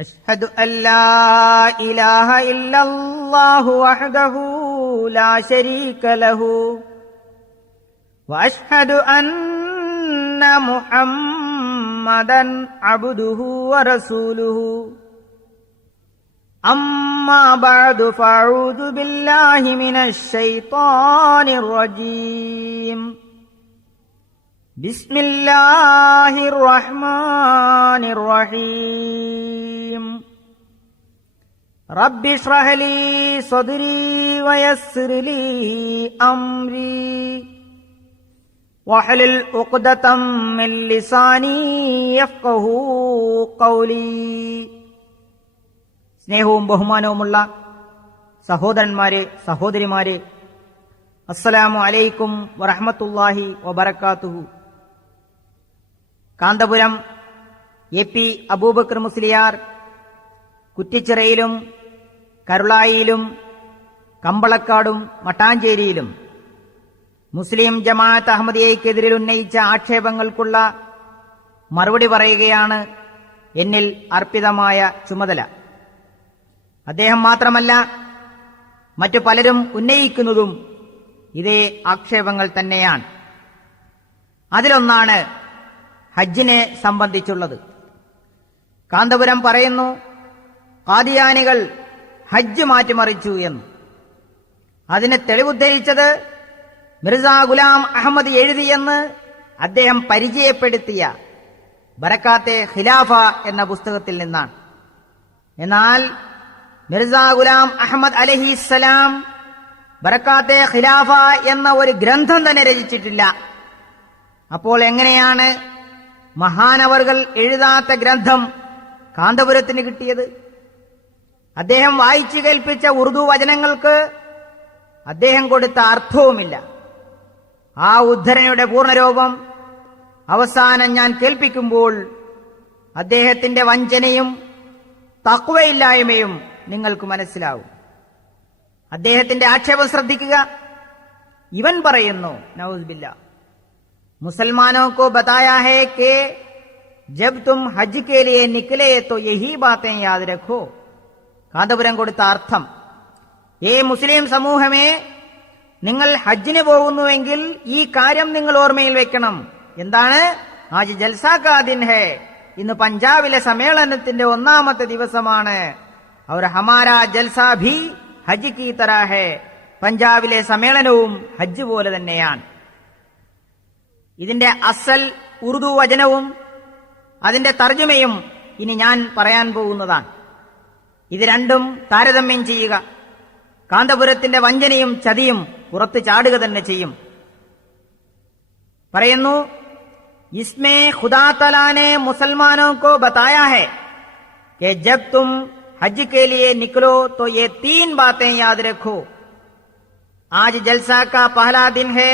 അശ്ഹദു അല്ലാ ഇലാഹ ഇല്ലല്ലാഹു വഹ്ദഹു ലാ ശരീക ലഹു വഅശ്ഹദു അന്ന മുഹമ്മദൻ അബ്ദുഹു വറസൂലുഹു അമ്മാ ബഅദു ഫഅഊദു ബില്ലാഹി മിനശ് ശൈത്വാനിർ റജീം. ബിസ്മില്ലാഹിർ റഹ്മാനിർ റഹീം. റബ്ബി ഇശ്റഹ് ലീ സദ്രീ വയസ്സിർ ലീ അംരീ വഹ്ലുൽ ഉഖ്ദതം മിൻ ലിസാനി യഫ്ഖഹൂ ഖൗലി. സ്നേഹവും ബഹുമാനവുമുള്ള സഹോദരന്മാരെ, സഹോദരിമാരെ, അസ്സലാമു അലൈക്കും വറഹ്മത്തുള്ളാഹി വബറകാതുഹു. കാന്തപുരം എ.പി. അബൂബക്കർ മുസ്ലിയാർ കുറ്റിച്ചിറയിലും കരുളായിയിലും കമ്പളക്കാടും മട്ടാഞ്ചേരിയിലും മുസ്ലിം ജമാഅത്ത് അഹമ്മദിയയ്ക്കെതിരിൽ ഉന്നയിച്ച ആക്ഷേപങ്ങൾക്കുള്ള മറുപടി പറയുകയാണ് എന്നിൽ അർപ്പിതമായ ചുമതല. അദ്ദേഹം മാത്രമല്ല, മറ്റു പലരും ഉന്നയിക്കുന്നതും ഇതേ ആക്ഷേപങ്ങൾ തന്നെയാണ്. അതിലൊന്നാണ് ഹജ്ജിനെ സംബന്ധിച്ചുള്ളത്. കാന്തപുരം പറയുന്നു, ഖാദിയാനികൾ ഹജ്ജ് മാറ്റിമറിച്ചു എന്ന്. അതിന് തെളിവുദ്ധരിച്ചത് മിർസാ ഗുലാം അഹമ്മദ് എഴുതിയെന്ന് അദ്ദേഹം പരിചയപ്പെടുത്തിയ ബറക്കാത്തെ ഖിലാഫ എന്ന പുസ്തകത്തിൽ നിന്നാണ്. എന്നാൽ മിർസാ ഗുലാം അഹമ്മദ് അലൈഹിസ്സലാം ബറക്കാത്തെ ഖിലാഫ എന്ന ഒരു ഗ്രന്ഥം തന്നെ രചിച്ചിട്ടില്ല. അപ്പോൾ എങ്ങനെയാണ് മഹാനവർകൾ എഴുതാത്ത ഗ്രന്ഥം കാന്തപുരത്തിന് കിട്ടിയത്? അദ്ദേഹം വായിച്ചു കേൾപ്പിച്ച ഉറുദു വചനങ്ങൾക്ക് അദ്ദേഹം കൊടുത്ത അർത്ഥവുമില്ല. ആ ഉദ്ധരണിയുടെ പൂർണ്ണരൂപം അവസാനം ഞാൻ കേൾപ്പിക്കുമ്പോൾ അദ്ദേഹത്തിന്റെ വഞ്ചനയും തഖ്വയില്ലായ്മയും നിങ്ങൾക്ക് മനസ്സിലാവും. അദ്ദേഹത്തിന്റെ ആക്ഷേപം ശ്രദ്ധിക്കുക. ഇവൻ പറയുന്നു, നഊസ് ബില്ലാ, മുസൽമാനോं को बताया है कि जब तुम हज के लिए निकले तो यही बातें याद रखो. കാന്തപുരം കൊടുത്ത അർത്ഥം, മുസ്ലിം സമൂഹമേ, നിങ്ങൾ ഹജ്ജിന് പോകുന്നുവെങ്കിൽ ഈ കാര്യം നിങ്ങൾ ഓർമ്മയിൽ വെക്കണം. എന്താണ്? ആജ് ജൽസാ കാ ദിൻ ഹേ, ഇന്ന് പഞ്ചാബിലെ സമ്മേളനത്തിന്റെ ഒന്നാമത്തെ ദിവസമാണ്. और हमारा जलसा भी ഹജ്ജ് കീ തരാ ഹേ, പഞ്ചാബിലെ സമ്മേളനവും ഹജ്ജ് പോലെ തന്നെയാണ്. ഇതിന്റെ അസൽ ഉറുദു വചനവും അതിന്റെ തർജ്ജമയും ഇനി ഞാൻ പറയാൻ പോകുന്നതാണ്. ഇത് രണ്ടും താരതമ്യം ചെയ്യുക. കാന്തപുരത്തിന്റെ വഞ്ചനയും ചതിയും പുറത്തു ചാടുക തന്നെ ചെയ്യും. പറയുന്നു, ഇസ്മേ ഖുദാ തആല ने मुसलमानों को बताया है कि जब तुम हज के लिए निकलो तो ये 3 बातें याद रखो. आज जलसा का पहला दिन है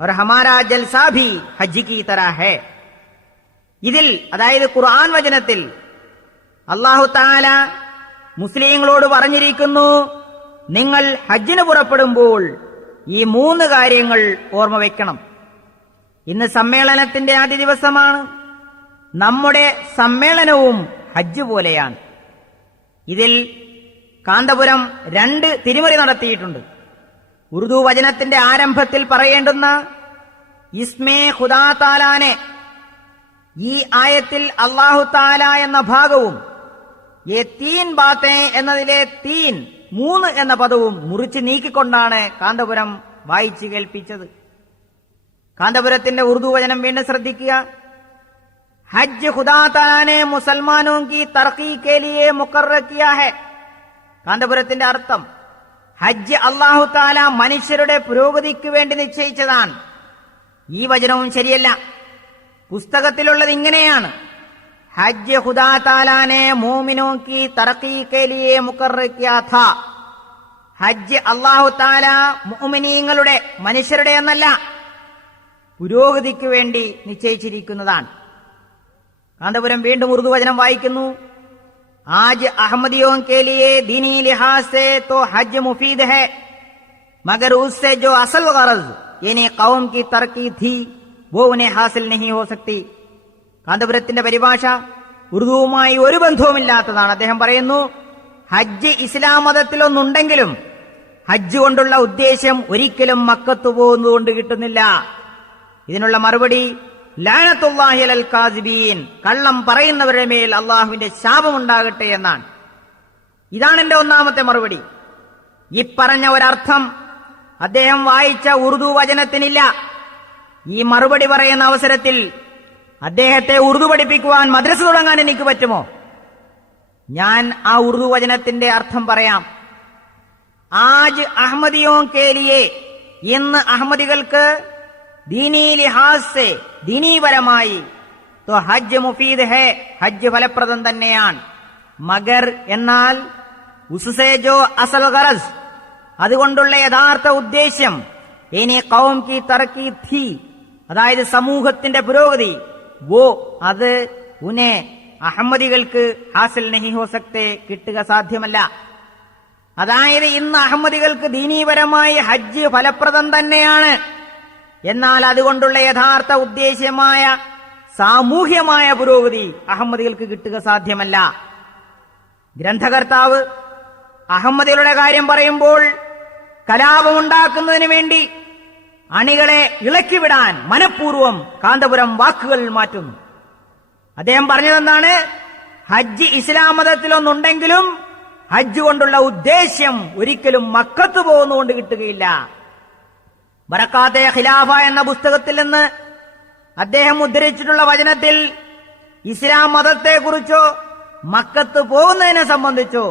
और हमारा जलसा भी हज की तरह है. ഇതിൽ, അതായത് ഖുർആൻ വചനത്തിൽ അല്ലാഹു തആല മുസ്ലിങ്ങളോട് പറഞ്ഞിരിക്കുന്നു, നിങ്ങൾ ഹജ്ജിന് പുറപ്പെടുമ്പോൾ ഈ 3 കാര്യങ്ങൾ ഓർമ്മ വെക്കണം. ഇന്ന് സമ്മേളനത്തിന്റെ ആദ്യ ദിവസമാണ്. നമ്മുടെ സമ്മേളനവും ഹജ്ജ് പോലെയാണ്. ഇതിൽ കാന്തപുരം 2 തിരിമറി നടത്തിയിട്ടുണ്ട്. ഉറുദു വചനത്തിന്റെ ആരംഭത്തിൽ പറയേണ്ടുന്ന ഇസ്മേ ഖുദാ തആലാനെ ഈ ആയത്തിൽ അല്ലാഹു തആല എന്ന ഭാഗവും യേ 3 ബാത്തേ എന്നതിലെ 3 എന്ന പദവും മുറിച്ച് നീക്കിക്കൊണ്ടാണ് കാന്തപുരം വായിച്ചു കേൾപ്പിച്ചത്. കാന്തപുരത്തിന്റെ ഉറുദു വചനം വീണ്ടും ശ്രദ്ധിക്കുക. ഹജ്ജ് ഖുദാ തആല ने मुसलमानों की तरक्की के लिए मुकर्रर किया है. കാന്തപുരത്തിന്റെ അർത്ഥം, ഹജ്ജ് അല്ലാഹു തആല മനുഷ്യരുടെ പുരോഗതിക്ക് വേണ്ടി നിശ്ചയിച്ചതാണ്. ഈ വചനവും ശരിയല്ല. പുസ്തകത്തിലുള്ളത് ഇങ്ങനെയാണ്, ഹജ്ജ് ഖുദാ തആല ने मोमिनों की तरक्की के लिए मुकर्रर किया था. ഹജ്ജ് അല്ലാഹു തആല മുഅ്മിനീങ്ങളുടെ, മനുഷ്യരുടെ എന്നല്ല, പുരോഗതിക്ക് വേണ്ടി നിശ്ചയിച്ചിരിക്കുന്നതാണ്. കാന്തപുരം വീണ്ടും ഉറുദു വചനം വായിക്കുന്നു. ആജ് അഹമ്മദിയോं के लिए दीनी लिहाज से तो हज मुफीद है, मगर उससे जो असल गरज यानी कौम की तरक्की थी वो उन्हें हासिल नहीं हो सकती. കാന്തപുരത്തിന്റെ പരിഭാഷ, ഉറുദുവുമായി ഒരു ബന്ധവുമില്ലാത്തതാണ്. അദ്ദേഹം പറയുന്നു, ഹജ്ജ് ഇസ്ലാം മതത്തിലൊന്നുണ്ടെങ്കിലും ഹജ്ജ് കൊണ്ടുള്ള ഉദ്ദേശ്യം ഒരിക്കലും മക്കത്ത് പോകുന്നതുകൊണ്ട് കിട്ടുന്നില്ല. ഇതിനുള്ള മറുപടി ലഅനത്തുല്ലാഹി അലൽ കാസിബീൻ, കള്ളം പറയുന്നവരുടെ മേൽ അള്ളാഹുവിന്റെ ശാപമുണ്ടാകട്ടെ എന്നാണ്. ഇതാണ് എന്റെ ഒന്നാമത്തെ മറുപടി. ഈ പറഞ്ഞ ഒരർത്ഥം അദ്ദേഹം വായിച്ച ഉറുദു വചനത്തിനില്ല. ഈ മറുപടി പറയുന്ന അവസരത്തിൽ അദ്ദേഹത്തെ ഉറുദു പഠിപ്പിക്കുവാൻ മദ്രസ തുടങ്ങാൻ എനിക്ക് പറ്റുമോ? ഞാൻ ആ ഉറുദു വചനത്തിന്റെ അർത്ഥം പറയാം. ആജ് അഹമ്മദിയോ കെ ലിയെ, ഇന്ന് അഹമ്മദികൾക്ക് ദീനീ ലിഹാസ് സെ, ദീനീപരമായി തോ ഹജ്ജ് മുഫീദ് ഹെ, ഹജ്ജ് ഫലപ്രദം തന്നെയാണ്. മഗർ എന്നാൽ ഉസ്സേ ജോ അസൽ ഗറസ്, അതുകൊണ്ടുള്ള യഥാർത്ഥ ഉദ്ദേശ്യം ഇനി ഖൗം കി തറക്കി ഥി, അതായത് സമൂഹത്തിന്റെ പുരോഗതി, വോ അത് ഉനെ അഹമ്മദികൾക്ക് ഹാസിൽ നഹി ഹോ സക്തേ, കിട്ടുക സാധ്യമല്ല. അതായത് ഇന്ന് അഹമ്മദികൾക്ക് ദീനീപരമായി ഹജ്ജ് ഫലപ്രദം തന്നെയാണ്, എന്നാൽ അതുകൊണ്ടുള്ള യഥാർത്ഥ ഉദ്ദേശ്യമായ സാമൂഹ്യമായ പുരോഗതി അഹമ്മദികൾക്ക് കിട്ടുക സാധ്യമല്ല. ഗ്രന്ഥകർത്താവ് അഹമ്മദികളുടെ കാര്യം പറയുമ്പോൾ കലാപമുണ്ടാക്കുന്നതിന് വേണ്ടി അണികളെ ഇളക്കിവിടാൻ മനഃപൂർവ്വം കാന്തപുരം വാക്കുകൾ മാറ്റുന്നു. അദ്ദേഹം പറഞ്ഞതെന്താണ്? ഹജ്ജ് ഇസ്ലാം മതത്തിലൊന്നുണ്ടെങ്കിലും ഹജ്ജ് കൊണ്ടുള്ള ഉദ്ദേശ്യം ഒരിക്കലും മക്കത്ത് പോകുന്നതുകൊണ്ട് കിട്ടുകയില്ല. ബറക്കാത്തെ ഖിലാഫ എന്ന പുസ്തകത്തിൽ നിന്ന് അദ്ദേഹം ഉദ്ധരിച്ചിട്ടുള്ള വചനത്തിൽ ഇസ്ലാം മതത്തെക്കുറിച്ചോ മക്കത്ത് പോകുന്നതിനെ സംബന്ധിച്ചോ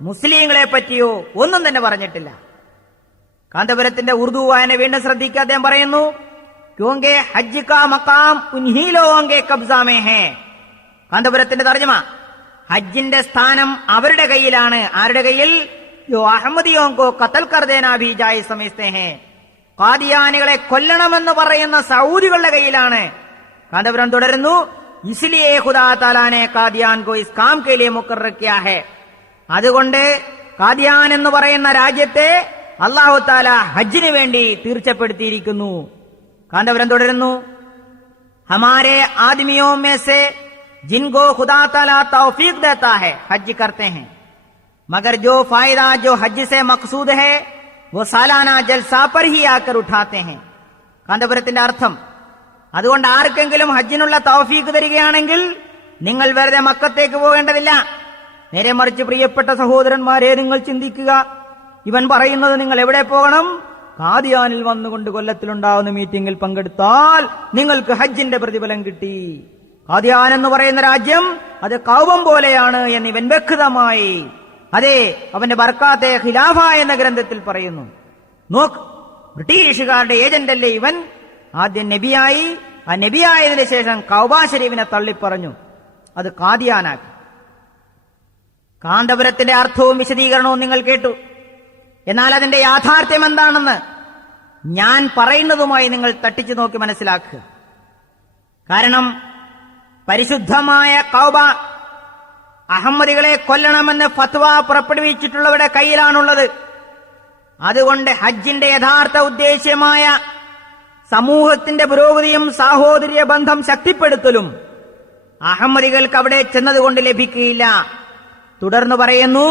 മുസ്ലിങ്ങളെ പറ്റിയോ ഒന്നും തന്നെ പറഞ്ഞിട്ടില്ല. കാന്തപുരത്തിന്റെ ഉറുദു വായന വീണ്ടും ശ്രദ്ധിക്കുക. അദ്ദേഹം പറയുന്നു, ക്യോങ്കെ ഹജ്ജ് കാ മക്കാം ഉൻഹി ലോഗോങ്കെ കബ്സ മേ ഹേ. കാന്തപുരത്തിന്റെ തർജ്ജമ, ഹജ്ജിന്റെ സ്ഥാനം അവരുടെ കയ്യിലാണ്. ആരുടെ കയ്യിൽ? യോ അഹമ്മദിയോങ്കോ ഖത്ൽ കർ ദേനാ ഭി ജായിസ് സമജ്തേ ഹേ, ഖാദിയാനികളെ കൊല്ലണമെന്ന് പറയുന്ന സൗദികളുടെ കയ്യിലാണ്. കാന്തപുരം തുടരുന്നു, ഇസ്ലിയേ ഖുദാ തആല ने ഖാദിയാൻ കോ ഇസ് കാം കെ ലിയെ മുഖർറർ കിയാ ഹേ, അതുകൊണ്ട് ഖാദിയാൻ എന്ന് പറയുന്ന രാജ്യത്തെ അല്ലാഹു തആല ഹജ്ജിന് വേണ്ടി തീർച്ചപ്പെടുത്തിയിരിക്കുന്നു. കാന്തപുരം തുടരുന്നു, ഹമാരെ ആദമിയോ മേ സെ जिनको खुदा ताला तौफीक देता है हज करते हैं, मगर जो फायदा जो हज से मकसूद है वो सालाना जलसा पर ही आकर उठाते हैं. കാന്തപുരത്തിന്റെ അർത്ഥം, അതുകൊണ്ട് ആർക്കെങ്കിലും ഹജ്ജിനുള്ള തൗഫീക്ക് തരികയാണെങ്കിൽ നിങ്ങൾ വെറുതെ മക്കത്തേക്ക് പോകേണ്ടതില്ല. നേരെ മറിച്ച് പ്രിയപ്പെട്ട സഹോദരന്മാരെ, നിങ്ങൾ ചിന്തിക്കുക, ഇവൻ പറയുന്നത് നിങ്ങൾ എവിടെ പോകണം? ഖാദിയാനിൽ വന്നുകൊണ്ട് കൊല്ലത്തിലുണ്ടാവുന്ന മീറ്റിംഗിൽ പങ്കെടുത്താൽ നിങ്ങൾക്ക് ഹജ്ജിന്റെ പ്രതിഫലം കിട്ടി. ഖാദിയാൻ എന്ന് പറയുന്ന രാജ്യം അത് കൗബം പോലെയാണ് എന്ന് ഇവൻ വ്യക്തമായി അതെ അവന്റെ ബർക്കാത്തെ ഖിലാഫ എന്ന ഗ്രന്ഥത്തിൽ പറയുന്നു. നോക്ക്, ബ്രിട്ടീഷുകാരുടെ ഏജന്റ് അല്ലേ ഇവൻ? ആദ്യം നബിയായി, ആ നബിയായതിനു ശേഷം കൗബ ശരീഫിനെ തള്ളിപ്പറഞ്ഞു, അത് ഖാദിയാനാക്കി. കാന്തപുരത്തിന്റെ അർത്ഥവും വിശദീകരണവും നിങ്ങൾ കേട്ടു. എന്നാൽ അതിന്റെ യാഥാർത്ഥ്യം എന്താണെന്ന് ഞാൻ പറയുന്നതുമായി നിങ്ങൾ തട്ടിച്ചു നോക്കി മനസ്സിലാക്കുക. കാരണം പരിശുദ്ധമായ കൗബ അഹമ്മദികളെ കൊല്ലണമെന്ന് ഫത്വ പുറപ്പെടുവിച്ചിട്ടുള്ളവരുടെ കയ്യിലാണുള്ളത്. അതുകൊണ്ട് ഹജ്ജിന്റെ യഥാർത്ഥ ഉദ്ദേശ്യമായ സമൂഹത്തിന്റെ പുരോഗതിയും സാഹോദര്യ ബന്ധം ശക്തിപ്പെടുത്തലും അഹമ്മദികൾക്ക് അവിടെ ചെന്നതുകൊണ്ട് ലഭിക്കുകയില്ല. തുടർന്ന് പറയുന്നു,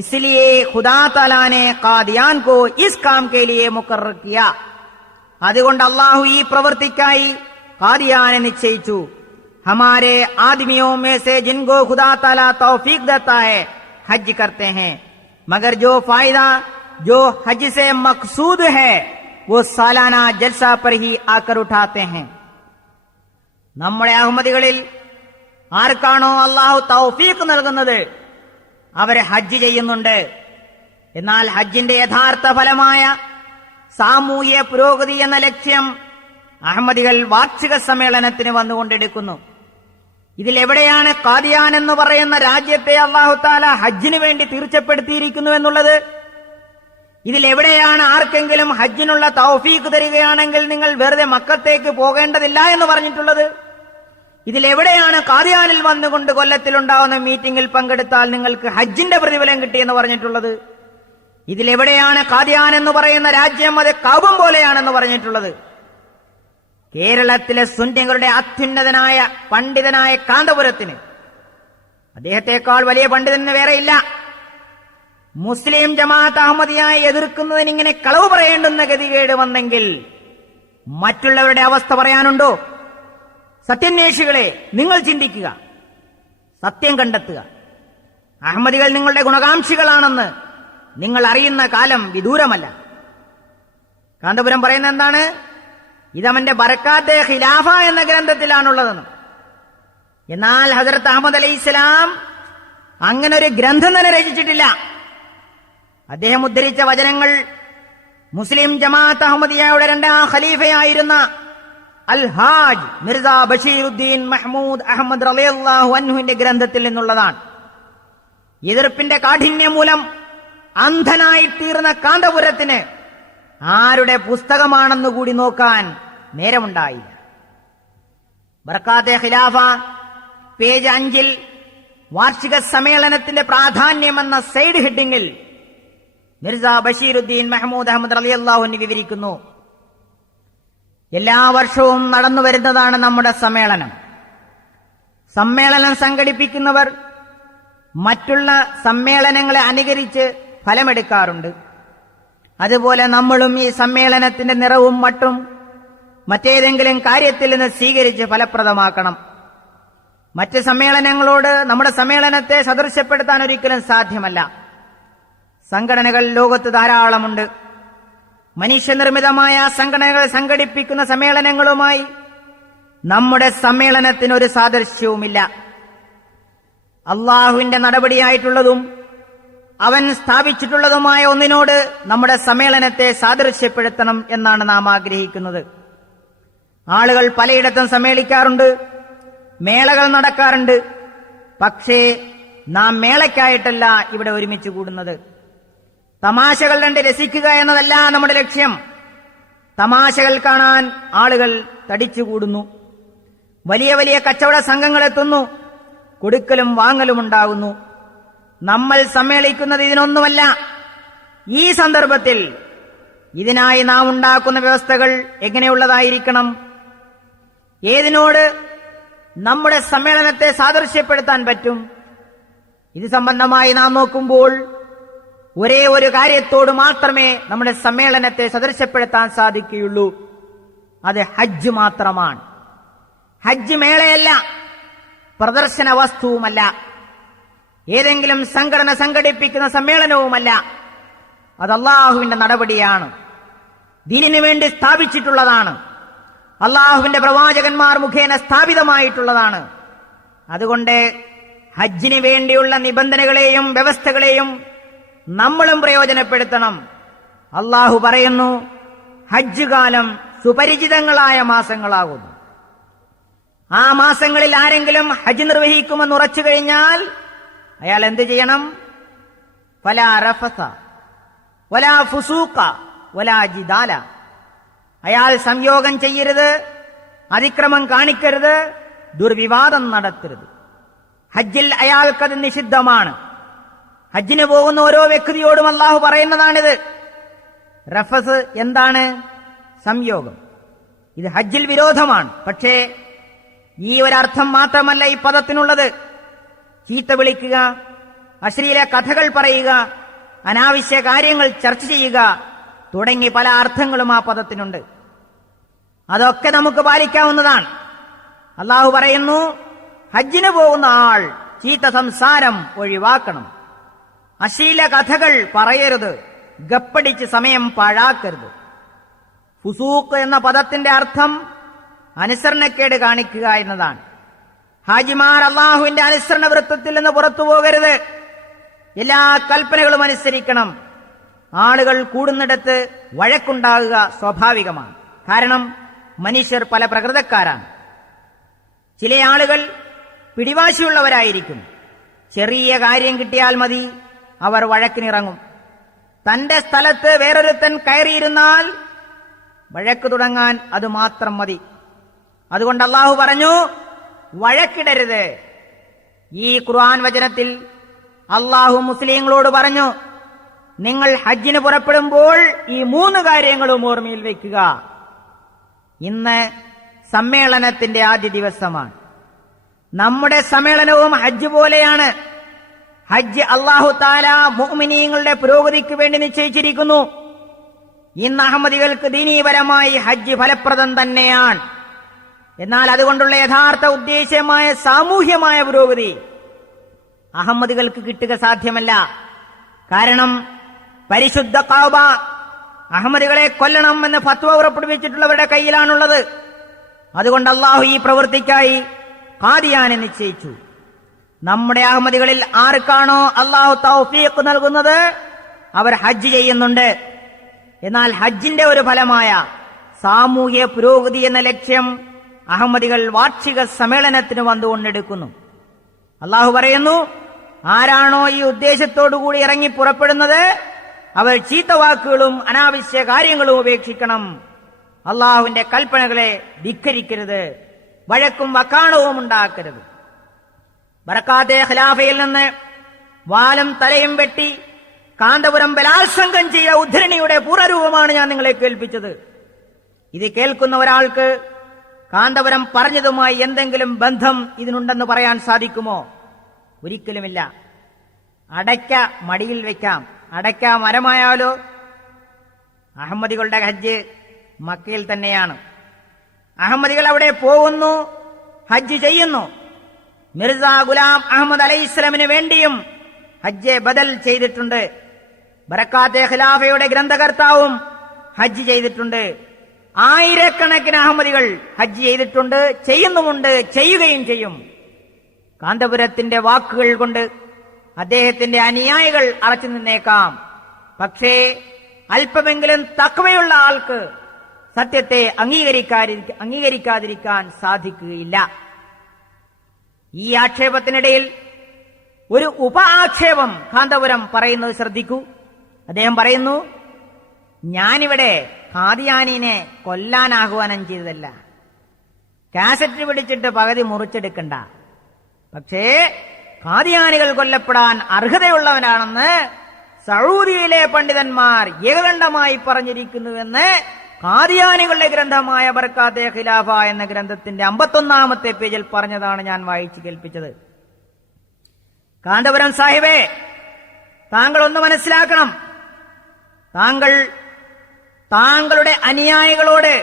ഇസ്ലിയേ ഖുദാ തആല ने ഖാദിയാൻ കോ ഇസ് കാം കെ ലിയെ മുഖർറർ കിയാ, അതുകൊണ്ട് അല്ലാഹു ഈ പ്രവൃത്തിക്കായി ഖാദിയാനെ നിശ്ചയിച്ചു. हमारे आदमियों में से जिनको खुदा ताला तौफीक देता है हज करते हैं, मगर जो फायदा जो हज से मकसूद है वो सालाना जलसा पर ही आकर उठाते हैं. നമ്മുടെ അഹമ്മദികളിൽ ആർക്കാണോ അല്ലാഹു തൗഫീഖ് നൽകുന്നത് അവരെ ഹജ്ജ് ചെയ്യുന്നുണ്ട്. എന്നാൽ ഹജ്ജിന്റെ യഥാർത്ഥ ഫലമായ സാമൂഹ്യ പുരോഗതി എന്ന ലക്ഷ്യം അഹമ്മദികൾ വാർഷിക സമ്മേളനത്തിന് വന്നുകൊണ്ടെടുക്കുന്നു. ഇതിലെവിടെയാണ് ഖാദിയാൻ എന്ന് പറയുന്ന രാജ്യത്തെ അല്ലാഹു തആല ഹജ്ജിന് വേണ്ടി തീർച്ചപ്പെടുത്തിയിരിക്കുന്നു എന്നുള്ളത്? ഇതിലെവിടെയാണ് ആർക്കെങ്കിലും ഹജ്ജിനുള്ള തൗഫീഖ് തരികയാണെങ്കിൽ നിങ്ങൾ വെറുതെ മക്കത്തേക്ക് പോകേണ്ടതില്ല എന്ന് പറഞ്ഞിട്ടുള്ളത്? ഇതിലെവിടെയാണ് ഖാദിയാനിൽ വന്നുകൊണ്ട് കൊല്ലത്തിലുണ്ടാവുന്ന മീറ്റിംഗിൽ പങ്കെടുത്താൽ നിങ്ങൾക്ക് ഹജ്ജിന്റെ പ്രതിഫലം കിട്ടിയെന്ന് പറഞ്ഞിട്ടുള്ളത്? ഇതിലെവിടെയാണ് ഖാദിയാൻ എന്ന് പറയുന്ന രാജ്യം അത് കൗബം പോലെയാണെന്ന് പറഞ്ഞിട്ടുള്ളത്? കേരളത്തിലെ സുന്നികളുടെ അത്യുന്നതനായ പണ്ഡിതനായ കാന്തപുരത്തിന് അദ്ദേഹത്തെക്കാൾ വലിയ പണ്ഡിതന് വേറെയില്ല. മുസ്ലിം ജമാഅത്ത് അഹമ്മദിയായി എതിർക്കുന്നതിന് ഇങ്ങനെ കളവ് പറയേണ്ടുന്ന ഗതികേട് വന്നെങ്കിൽ മറ്റുള്ളവരുടെ അവസ്ഥ പറയാനുണ്ടോ? സത്യാന്വേഷികളെ, നിങ്ങൾ ചിന്തിക്കുക, സത്യം കണ്ടെത്തുക. അഹമ്മദികൾ നിങ്ങളുടെ ഗുണകാംക്ഷികളാണെന്ന് നിങ്ങൾ അറിയുന്ന കാലം വിദൂരമല്ല. കാന്തപുരം പറയുന്ന എന്താണ്? ഇതവന്റെ ബറക്കാത്തെ ഖിലാഫ എന്ന ഗ്രന്ഥത്തിലാണുള്ളതെന്ന്. എന്നാൽ ഹസ്രത്ത് അഹമ്മദ് അലൈഹിസ്സലാം അങ്ങനെ ഒരു ഗ്രന്ഥം തന്നെ രചിച്ചിട്ടില്ല. അദ്ദേഹം ഉദ്ധരിച്ച വചനങ്ങൾ മുസ്ലിം ജമാഅത്ത് അഹമ്മദിയയുടെ രണ്ടാം ഖലീഫയായിരുന്ന അൽ ഹാജ് മിർസ ബഷീറുദ്ദീൻ മഹ്മൂദ് അഹമ്മദ് റളിയല്ലാഹു അൻഹുവിന്റെ ഗ്രന്ഥത്തിൽ നിന്നുള്ളതാണ്. എതിർപ്പിന്റെ കാഠിന്യം മൂലം അന്ധനായി തീർന്ന കാന്തപുരത്തിന് ആരുടെ പുസ്തകമാണെന്ന് കൂടി നോക്കാൻ നേരമുണ്ടായില്ല. ബർക്കാത്തെ ഖിലാഫ പേജ് 5 വാർഷിക സമ്മേളനത്തിന്റെ പ്രാധാന്യമെന്ന സൈഡ് ഹെഡിങ്ങിൽ മിർസ ബഷീറുദ്ദീൻ മഹ്മൂദ് അഹമ്മദ് റളിയല്ലാഹു അൻഹു വിവരിക്കുന്നു, എല്ലാ വർഷവും നടന്നു വരുന്നതാണ് നമ്മുടെ സമ്മേളനം. സമ്മേളനം സംഘടിപ്പിക്കുന്നവർ മറ്റുള്ള സമ്മേളനങ്ങളെ അനുകരിച്ച് ഫലമെടുക്കാറുണ്ട്. അതുപോലെ നമ്മളും ഈ സമ്മേളനത്തിന്റെ നിറവും മട്ടും മറ്റേതെങ്കിലും കാര്യത്തിൽ നിന്ന് സ്വീകരിച്ച് ഫലപ്രദമാക്കണം. മറ്റ് സമ്മേളനങ്ങളോട് നമ്മുടെ സമ്മേളനത്തെ സദൃശ്യപ്പെടുത്താൻ ഒരിക്കലും സാധ്യമല്ല. സംഘടനകൾ ലോകത്ത് ധാരാളമുണ്ട്. മനുഷ്യനിർമ്മിതമായ സംഘടനകൾ സംഘടിപ്പിക്കുന്ന സമ്മേളനങ്ങളുമായി നമ്മുടെ സമ്മേളനത്തിന് ഒരു സാദൃശ്യവുമില്ല. അള്ളാഹുവിന്റെ നടപടിയായിട്ടുള്ളതും അവൻ സ്ഥാപിച്ചിട്ടുള്ളതുമായ ഒന്നിനോട് നമ്മുടെ സമ്മേളനത്തെ സാദൃശ്യപ്പെടുത്തണം എന്നാണ് നാം ആഗ്രഹിക്കുന്നത്. ആളുകൾ പലയിടത്തും സമ്മേളിക്കാറുണ്ട്, മേളകൾ നടക്കാറുണ്ട്. പക്ഷേ നാം മേളയ്ക്കായിട്ടല്ല ഇവിടെ ഒരുമിച്ച് കൂടുന്നത്. തമാശകൾ കണ്ട് രസിക്കുക എന്നതല്ല നമ്മുടെ ലക്ഷ്യം. തമാശകൾ കാണാൻ ആളുകൾ തടിച്ചുകൂടുന്നു. വലിയ വലിയ കച്ചവട സംഘങ്ങൾ എത്തുന്നു. കൊടുക്കലും വാങ്ങലും ഉണ്ടാകുന്നു. നമ്മൾ സമ്മേളിക്കുന്നത് ഇതിനൊന്നുമല്ല. ഈ സന്ദർഭത്തിൽ ഇതിനായി നാം ഉണ്ടാക്കുന്ന വ്യവസ്ഥകൾ എങ്ങനെയുള്ളതായിരിക്കണം? ഏതിനോട് നമ്മുടെ സമ്മേളനത്തെ സാദൃശ്യപ്പെടുത്താൻ പറ്റും? ഇത് സംബന്ധമായി നാം നോക്കുമ്പോൾ ഒരേ ഒരു കാര്യത്തോട് മാത്രമേ നമ്മുടെ സമ്മേളനത്തെ സദൃശ്യപ്പെടുത്താൻ സാധിക്കുകയുള്ളൂ. അത് ഹജ്ജ് മാത്രമാണ്. ഹജ്ജ് മേളയല്ല, പ്രദർശന വസ്തുവുമല്ല, ഏതെങ്കിലും സംഘടന സംഘടിപ്പിക്കുന്ന സമ്മേളനവുമല്ല. അത് അള്ളാഹുവിന്റെ നടപടിയാണ്, ദീനിനു വേണ്ടി സ്ഥാപിച്ചിട്ടുള്ളതാണ്, അള്ളാഹുവിന്റെ പ്രവാചകന്മാർ മുഖേന സ്ഥാപിതമായിട്ടുള്ളതാണ്. അതുകൊണ്ട് ഹജ്ജിന് വേണ്ടിയുള്ള നിബന്ധനകളെയും വ്യവസ്ഥകളെയും നമ്മളും പ്രയോജനപ്പെടുത്തണം. അള്ളാഹു പറയുന്നു, ഹജ്ജ് കാലം സുപരിചിതങ്ങളായ മാസങ്ങളാകുന്നു. ആ മാസങ്ങളിൽ ആരെങ്കിലും ഹജ്ജ് നിർവഹിക്കുമെന്ന് ഉറച്ചു കഴിഞ്ഞാൽ അയാൾ എന്ത് ചെയ്യണം? ഫലാ റഫസ വലാ ഫുസൂഖ വലാ ജിദാല. അയാൾ സംയോഗം ചെയ്യരുത്, അതിക്രമം കാണിക്കരുത്, ദുർവിവാദം നടത്തരുത്. ഹജ്ജിൽ അയാൾക്കത് നിഷിദ്ധമാണ്. ഹജ്ജിന് പോകുന്ന ഓരോ വ്യക്തിയോടും അള്ളാഹു പറയുന്നതാണിത്. റഫസ് എന്താണ്? സംയോഗം. ഇത് ഹജ്ജിൽ വിരോധമാണ്. പക്ഷേ ഈ ഒരർത്ഥം മാത്രമല്ല ഈ പദത്തിനുള്ളത്. ചീത്ത വിളിക്കുക, അശ്ലീല കഥകൾ പറയുക, അനാവശ്യ കാര്യങ്ങൾ ചർച്ച ചെയ്യുക തുടങ്ങി പല അർത്ഥങ്ങളും ആ പദത്തിനുണ്ട്. അതൊക്കെ നമുക്ക് പാലിക്കാവുന്നതാണ്. അള്ളാഹു പറയുന്നു, ഹജ്ജിന് പോകുന്ന ആൾ ചീത്ത സംസാരം ഒഴിവാക്കണം, അശ്ലീല കഥകൾ പറയരുത്, ഗപ്പടിച്ച് സമയം പാഴാക്കരുത്. ഫുസൂഖ് എന്ന പദത്തിന്റെ അർത്ഥം അനുസരണക്കേട് കാണിക്കുക എന്നതാണ്. ഹാജിമാർ അള്ളാഹുവിന്റെ അനുസരണ വൃത്തത്തിൽ നിന്ന് പുറത്തു പോകരുത്, എല്ലാ കൽപ്പനകളും അനുസരിക്കണം. ആളുകൾ കൂടുന്നിടത്ത് വഴക്കുണ്ടാകുക സ്വാഭാവികമാണ്. കാരണം മനുഷ്യർ പല പ്രകൃതക്കാരാണ്. ചില ആളുകൾ പിടിവാശിയുള്ളവരായിരിക്കും. ചെറിയ കാര്യം കിട്ടിയാൽ മതി അവർ വഴക്കിനിറങ്ങും. തന്റെ സ്ഥലത്ത് വേറൊരുത്തൻ കയറിയിരുന്നാൽ വഴക്ക് തുടങ്ങാൻ അത് മാത്രം മതി. അതുകൊണ്ട് അള്ളാഹു പറഞ്ഞു, വഴക്കിടരുത്. ഈ ഖുർആൻ വചനത്തിൽ അള്ളാഹു മുസ്ലിങ്ങളോട് പറഞ്ഞു, നിങ്ങൾ ഹജ്ജിന് പുറപ്പെടുമ്പോൾ ഈ 3 കാര്യങ്ങളും ഓർമ്മയിൽ വയ്ക്കുക. ഇന്ന് സമ്മേളനത്തിന്റെ ആദ്യ ദിവസമാണ്. നമ്മുടെ സമ്മേളനവും ഹജ്ജ് പോലെയാണ്. ഹജ്ജ് അല്ലാഹു തആല മുഅ്മിനീങ്ങളുടെ പുരോഗതിക്ക് വേണ്ടി നിശ്ചയിച്ചിരിക്കുന്നു. ഇന്ന് അഹമ്മദികൾക്ക് ദീനീപരമായി ഹജ്ജ് ഫലപ്രദം തന്നെയാണ്. എന്നാൽ അതുകൊണ്ടുള്ള യഥാർത്ഥ ഉദ്ദേശ്യമായ സാമൂഹ്യമായ പുരോഗതി അഹമ്മദികൾക്ക് കിട്ടുക സാധ്യമല്ല. കാരണം പരിശുദ്ധ കഅബ അഹമ്മദികളെ കൊല്ലണം എന്ന് ഫത്വ പുറപ്പെടുവിച്ചിട്ടുള്ളവരുടെ കയ്യിലാണുള്ളത്. അതുകൊണ്ട് അല്ലാഹു ഈ പ്രവൃത്തിക്കായി ഖാദിയാനെ നിശ്ചയിച്ചു. നമ്മുടെ അഹമ്മദികളിൽ ആർക്കാണോ അല്ലാഹു തൗഫീഖ് നൽകുന്നത് അവർ ഹജ്ജ് ചെയ്യുന്നുണ്ട്. എന്നാൽ ഹജ്ജിന്റെ ഒരു ഫലമായ സാമൂഹ്യ പുരോഗതി എന്ന ലക്ഷ്യം അഹമ്മദികൾ വാർഷിക സമ്മേളനത്തിന് വന്നുകൊണ്ടെടുക്കുന്നു. അല്ലാഹു പറയുന്നു, ആരാണോ ഈ ഉദ്ദേശത്തോടുകൂടി ഇറങ്ങി പുറപ്പെടുന്നത് അവർ ചീത്തവാക്കുകളും അനാവശ്യ കാര്യങ്ങളും ഉപേക്ഷിക്കണം. അല്ലാഹുവിന്റെ കൽപ്പനകളെ ധിക്കരിക്കരുത്, വഴക്കും വക്കാണവും ഉണ്ടാക്കരുത്. ബറക്കാത്തെ ഖിലാഫയിൽ നിന്ന് വാലും തലയും വെട്ടി കാന്തപുരം ബലാത്സംഗം ചെയ്ത ഉദ്ധരണിയുടെ പൂർവ്വരൂപമാണ് ഞാൻ നിങ്ങളെ കേൾപ്പിച്ചത്. ഇത് കേൾക്കുന്ന ഒരാൾക്ക് കാന്തപുരം പറഞ്ഞതുമായി എന്തെങ്കിലും ബന്ധം ഇതിനുണ്ടെന്ന് പറയാൻ സാധിക്കുമോ? ഒരിക്കലുമില്ല. അടയ്ക്ക മടിയിൽ വെക്കാം, അടയ്ക്ക മരമായാലോ? അഹമ്മദികളുടെ ഹജ്ജ് മക്കയിൽ തന്നെയാണ്. അഹമ്മദികൾ അവിടെ പോകുന്നു, ഹജ്ജ് ചെയ്യുന്നു. മിർസ ഗുലാം അഹമ്മദ് അലൈഹിസ്സലാമിന് വേണ്ടിയും ഹജ്ജ് ബദൽ ചെയ്തിട്ടുണ്ട്. ബറക്കാത്തെ ഖിലാഫയുടെ ഗ്രന്ഥകർത്താവും ഹജ്ജ് ചെയ്തിട്ടുണ്ട്. ആയിരക്കണക്കിന് അഹമ്മദികൾ ഹജ്ജ് ചെയ്തിട്ടുണ്ട്, ചെയ്യുന്നുമുണ്ട്, ചെയ്യുകയും ചെയ്യും. കാന്തപുരത്തിന്റെ വാക്കുകൾ കൊണ്ട് അദ്ദേഹത്തിന്റെ അനുയായികൾ അറച്ചു നിന്നേക്കാം. പക്ഷേ അല്പമെങ്കിലും തഖ്വയുള്ള ആൾക്ക് സത്യത്തെ അംഗീകരിക്കാതിരിക്കാൻ സാധിക്കുകയില്ല. ഈ ആക്ഷേപത്തിനിടയിൽ ഒരു ഉപ ആക്ഷേപം കാന്തപുരം പറയുന്നത് ശ്രദ്ധിക്കൂ. അദ്ദേഹം പറയുന്നു, ഞാനിവിടെ ഖാദിയാനിനെ കൊല്ലാൻ ആഹ്വാനം ചെയ്തതല്ല, കാസറ്റ് പിടിച്ചിട്ട് പകുതി മുറിച്ചെടുക്കണ്ട. പക്ഷേ ഖാദിയാനികൾ കൊല്ലപ്പെടാൻ അർഹതയുള്ളവനാണെന്ന് സഊദിയിലെ പണ്ഡിതന്മാർ ഏകകണ്ഠമായി പറഞ്ഞിരിക്കുന്നുവെന്ന് ഖാദിയാനികളുടെ ഗ്രന്ഥമായ ബർക്കാത്തെ ഖിലാഫ എന്ന ഗ്രന്ഥത്തിന്റെ 51-ാമത്തെ പേജിൽ പറഞ്ഞതാണ് ഞാൻ വായിച്ചു കേൾപ്പിച്ചത്. കാന്തപുരം സാഹിബേ, താങ്കൾ ഒന്ന് മനസ്സിലാക്കണം. താങ്കളുടെ അനുയായികളോട്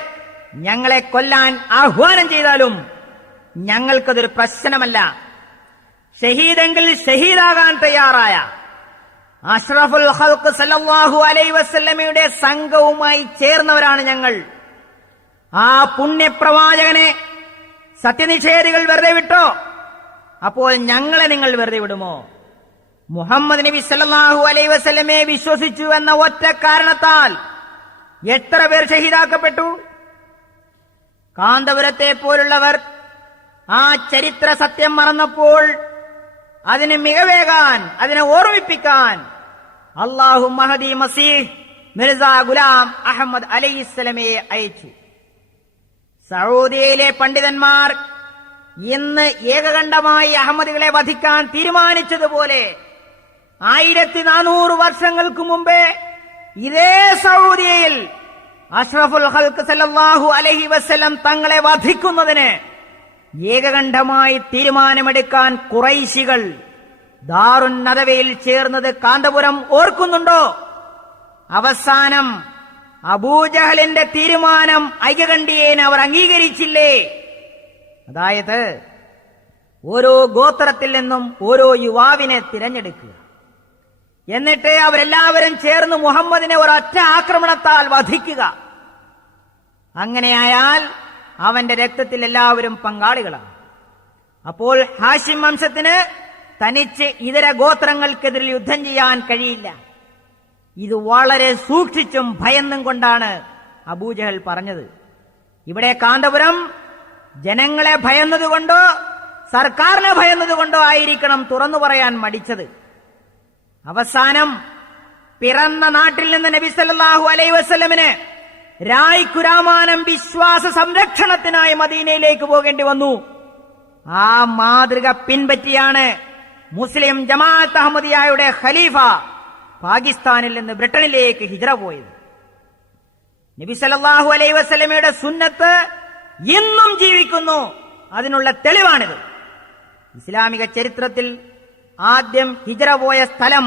ഞങ്ങളെ കൊല്ലാൻ ആഹ്വാനം ചെയ്താലും ഞങ്ങൾക്കതൊരു പ്രശ്നമല്ല. ഷഹീദെങ്കിൽ ഷഹീദാകാൻ തയ്യാറായ അഷ്റഫുൽ ഖൽഖ് സല്ലല്ലാഹു അലൈഹി വസല്ലമയുടെ സംഘവുമായി ചേർന്നവരാണ് ഞങ്ങൾ. ആ പുണ്യപ്രവാചകനെ സത്യനിഷേധികൾ വെറുതെ വിട്ടോ? അപ്പോൾ ഞങ്ങളെ നിങ്ങൾ വെറുതെ വിടുമോ? മുഹമ്മദ് നബി സല്ലല്ലാഹു അലൈഹി വസല്ലമയെ വിശ്വസിച്ചു എന്ന ഒറ്റ കാരണത്താൽ എത്ര പേർ ഷഹീദാക്കപ്പെട്ടു? കാന്തപുരത്തെ പോലുള്ളവർ ആ ചരിത്ര സത്യം മറന്നപ്പോൾ അതിന് മികവേകാൻ, അതിനെ ഓർമ്മിപ്പിക്കാൻ അല്ലാഹു മഹദി മസീഹ് മിർസ ഗുലാം അഹമ്മദ് അലൈഹിസ്സലാമയെ അയച്ചു. സഊദിയയിലെ പണ്ഡിതന്മാർ ഇന്ന് ഏകകണ്ഠമായി അഹമ്മദികളെ വധിക്കാൻ തീരുമാനിച്ചതുപോലെ 1400 വർഷങ്ങൾക്ക് മുമ്പേ ഇതേ സഊദിയയിൽ അഷ്റഫുൽ ഖൽഖ് സല്ലല്ലാഹു അലൈഹി വസല്ലം തങ്ങളെ വധിക്കുന്നതിന് ഏകകണ്ഠമായി തീരുമാനമെടുക്കാൻ ഖുറൈശികൾ ദാറുൻ നദവയിൽ ചേർന്നത് കാന്തപുരം ഓർക്കുന്നുണ്ടോ? അവസാനം അബൂജഹലിന്റെ തീരുമാനം ഐകകണ്ഠ്യേന അവർ അംഗീകരിച്ചില്ലേ? അതായത് ഓരോ ഗോത്രത്തിൽ നിന്നും ഓരോ യുവാവിനെ തിരഞ്ഞെടുക്കുക, എന്നിട്ട് അവരെല്ലാവരും ചേർന്ന് മുഹമ്മദിനെ ഒരൊറ്റ ആക്രമണത്താൽ വധിക്കുക. അങ്ങനെയായാൽ അവന്റെ രക്തത്തിൽ എല്ലാവരും പങ്കാളികളാണ്. അപ്പോൾ ഹാഷിം വംശത്തിന് തനിച്ച് ഇതര ഗോത്രങ്ങൾക്കെതിരിൽ യുദ്ധം ചെയ്യാൻ കഴിയില്ല. ഇത് വളരെ സൂക്ഷിച്ചും ഭയന്നും കൊണ്ടാണ് അബൂജഹൽ പറഞ്ഞത്. ഇവിടെ കാന്തപുരം ജനങ്ങളെ ഭയന്നതുകൊണ്ടോ സർക്കാരിനെ ഭയന്നതുകൊണ്ടോ ആയിരിക്കണം തുറന്നു പറയാൻ മടിച്ചത്. അവസാനം പിറന്ന നാട്ടിൽ നിന്ന് നബി സല്ലല്ലാഹു അലൈഹി വസല്ലമിന് രായ്ക്കുരാമാനം വിശ്വാസ സംരക്ഷണത്തിനായി മദീനയിലേക്ക് പോകേണ്ടി വന്നു. ആ മാതൃക പിൻപറ്റിയാണ് മുസ്ലിം ജമാഅത്ത് അഹമ്മദിയയുടെ ഖലീഫ പാകിസ്ഥാനിൽ നിന്ന് ബ്രിട്ടനിലേക്ക് ഹിജ്റ പോയത്. നബി സല്ലല്ലാഹു അലൈഹി വസല്ലമയുടെ സുന്നത്ത് ഇന്നും ജീവിക്കുന്നു. അതിനുള്ള തെളിവാണിത്. ഇസ്ലാമിക ചരിത്രത്തിൽ ആദ്യം ഹിജ്റ പോയ സ്ഥലം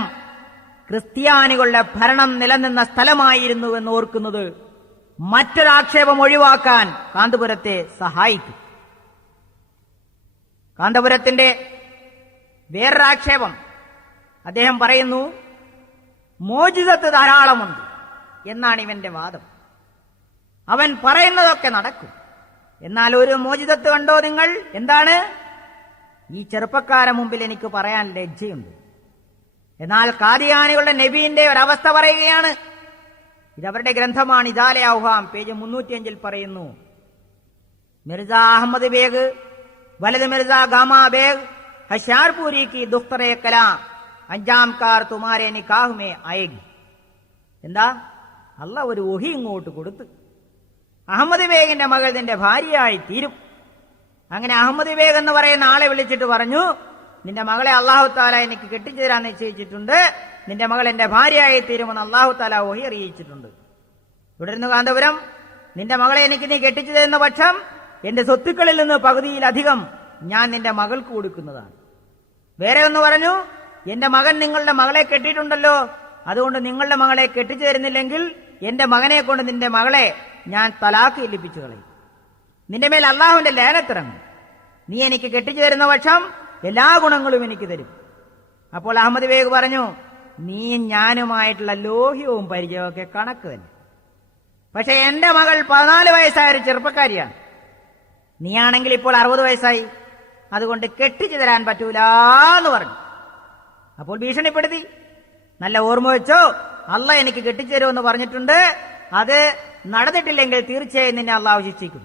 ക്രിസ്ത്യാനികളുടെ ഭരണം നിലനിന്ന സ്ഥലമായിരുന്നു എന്ന് ഓർക്കുന്നത് മറ്റൊരാക്ഷേപം ഒഴിവാക്കാൻ കാന്തപുരത്തെ സഹായിക്കും. കാന്തപുരത്തിന്റെ വേറൊരാക്ഷേപം, അദ്ദേഹം പറയുന്നു മോചിതത്ത് ധാരാളമുണ്ട് എന്നാണ് ഇവന്റെ വാദം. അവൻ പറയുന്നതൊക്കെ നടക്കും. എന്നാൽ ഒരു മോചിതത്ത് കണ്ടോ നിങ്ങൾ? എന്താണ്? ഈ ചെറുപ്പക്കാരെ മുമ്പിൽ എനിക്ക് പറയാൻ ലജ്ജയുണ്ട്. എന്നാൽ കാദിയാനികളുടെ നബീന്റെ ഒരവസ്ഥ പറയുകയാണ്. ഇതവരുടെ ഗ്രന്ഥമാണ് ഇദാലെ ഔഹാം, പേജ് 305 പറയുന്നു, മിർസ അഹമ്മദ് ബേഗ് വലത് മിർസ ഗാമാ ബേഗ് ഹഷാർപൂരി की दुख्तरे कला अंजाम कार तुम्हारे निकाह में आएगी. എന്താ? അള്ളാഹ് ഒരു വഹി ഇങ്ങോട്ട് കൊടുത്ത് അഹമ്മദ് ബേഗിന്റെ മകൾ നിന്റെ ഭാര്യയായി തീരും. അങ്ങനെ അഹമ്മദ് ബേഗ് എന്ന് പറയുന്ന ആളെ വിളിച്ചിട്ട് പറഞ്ഞു, നിന്റെ മകളെ അള്ളാഹു താല എനിക്ക് കെട്ടിച്ചു തരാൻ നിശ്ചയിച്ചിട്ടുണ്ട്, നിന്റെ മകൾ എന്റെ ഭാര്യയായി തീരുമെന്ന് അള്ളാഹു താല വഹി അറിയിച്ചിട്ടുണ്ട്. തുടർന്ന് കാന്തപുരം, നിന്റെ മകളെ എനിക്ക് നീ കെട്ടിച്ചു തരുന്ന പക്ഷം എന്റെ സ്വത്തുക്കളിൽ നിന്ന് പകുതിയിലധികം ഞാൻ നിന്റെ മകൾക്ക് കൊടുക്കുന്നതാണ്. വേറെ ഒന്ന് പറഞ്ഞു, എന്റെ മകൻ നിങ്ങളുടെ മകളെ കെട്ടിയിട്ടുണ്ടല്ലോ, അതുകൊണ്ട് നിങ്ങളുടെ മകളെ കെട്ടിച്ചു തരുന്നില്ലെങ്കിൽ എന്റെ മകനെ കൊണ്ട് നിന്റെ മകളെ ഞാൻ തലാഖ് ഏൽപ്പിച്ചു കളയും. നിന്റെ മേൽ അള്ളാഹുവിന്റെ ലേലത്തിറങ്ങും. നീ എനിക്ക് കെട്ടിച്ചു തരുന്ന പക്ഷം എല്ലാ ഗുണങ്ങളും എനിക്ക് തരും. അപ്പോൾ അഹമ്മദ് ബേഗ് പറഞ്ഞു, നീ ഞാനുമായിട്ടുള്ള ലോഹ്യവും പരിചയമൊക്കെ കണക്ക് തന്നെ. പക്ഷെ എന്റെ മകൾ 14 വയസ്സായ ഒരു ചെറുപ്പക്കാരിയാണ്, നീയാണെങ്കിൽ ഇപ്പോൾ 60 വയസ്സായി, അതുകൊണ്ട് കെട്ടിച്ചു തരാൻ പറ്റൂലെന്ന് പറഞ്ഞു. അപ്പോൾ ഭീഷണിപ്പെടുത്തി, നല്ല ഓർമ്മ വെച്ചോ, അള്ളാഹ് എനിക്ക് കെട്ടിച്ചു തരുമെന്ന് പറഞ്ഞിട്ടുണ്ട്, അത് നടന്നിട്ടില്ലെങ്കിൽ തീർച്ചയായും നിന്നെ അള്ളാഹു ശിക്ഷിക്കും.